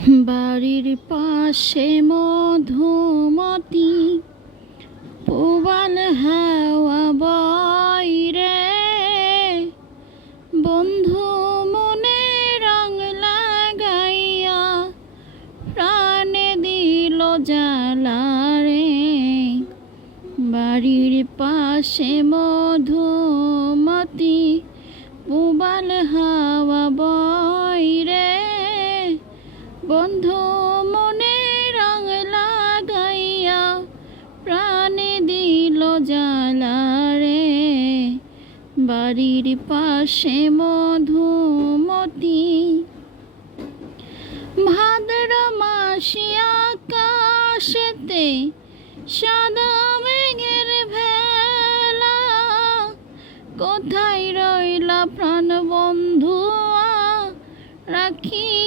বাড়ির পাশে মধুমতি, পুবাল হাওয়া বাইরে বন্ধু মনে রং লাগাইয়া প্রাণে দিল জ্বালারে বাড়ির পাশে মধুমতি, পুবাল হাওয়া বাইরে বন্ধু মনে রং লাগাইয়া প্রাণে দিল জ্বালারে। বাড়ির পাশে মধুমতি, ভাদ্র মাসি আকাশেতে সাদা মেঘের ভেলা। কোথায় রইলা প্রাণ বন্ধুয়া রাখিয়া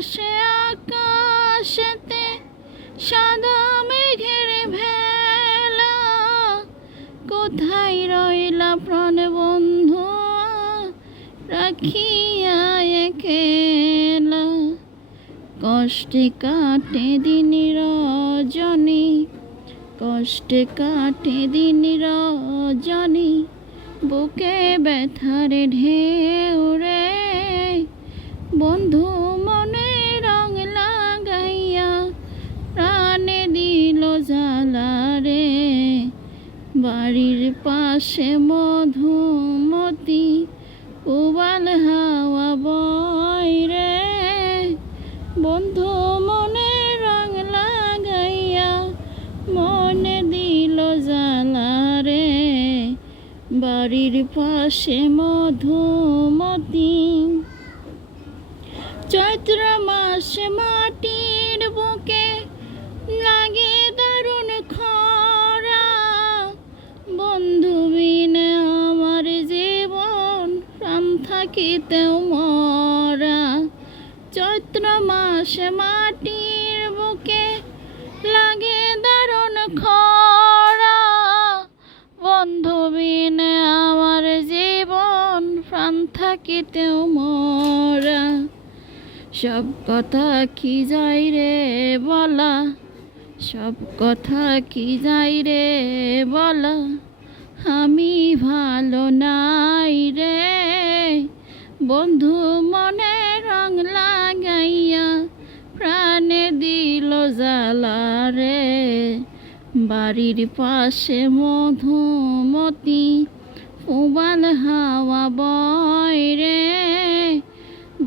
মাসে আকাশেতে সাদা মেঘের ভেলা। কোথায় রইলা প্রাণ বন্ধু? রাখিয়া একেলা। কষ্টে কাটে দিন রজনী, কষ্টে কাটে দিন রজনী। বুকে ব্যথার ঢেউ রে বন্ধু পাশে মধুমতি উবাল হাওয়া বয় বন্ধু মনে রং লাগাইয়া মনে দিল জালারে বাড়ির পাশে মধুমতি থাকিতেও মরা চৈত্র মাসে মাটির বুকে লাগে দারুণ খরা। বন্ধু বিনে আমার জীবন প্রাণ থাকিতেও মরা সব কথা কি যাই রে বলা? সব কথা কি যাই রে বলা? আমি ভালো নাই রে। বন্ধু মনে রং লাগাইয়া প্রাণে দিল জ্বালা রে বাড়ির পাশে মধুমতি উবাল হাওয়া বয় রে।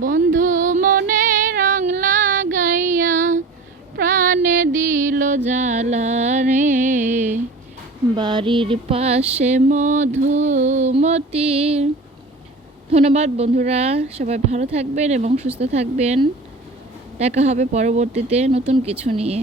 বন্ধু মনে রং লাগাইয়া প্রাণে দিল জ্বালা রে বাড়ির পাশে মধুমতি ধন্যবাদ বন্ধুরা সবাই ভালো থাকবেন এবং সুস্থ থাকবেন। দেখা হবে পরবর্তীতে নতুন কিছু নিয়ে।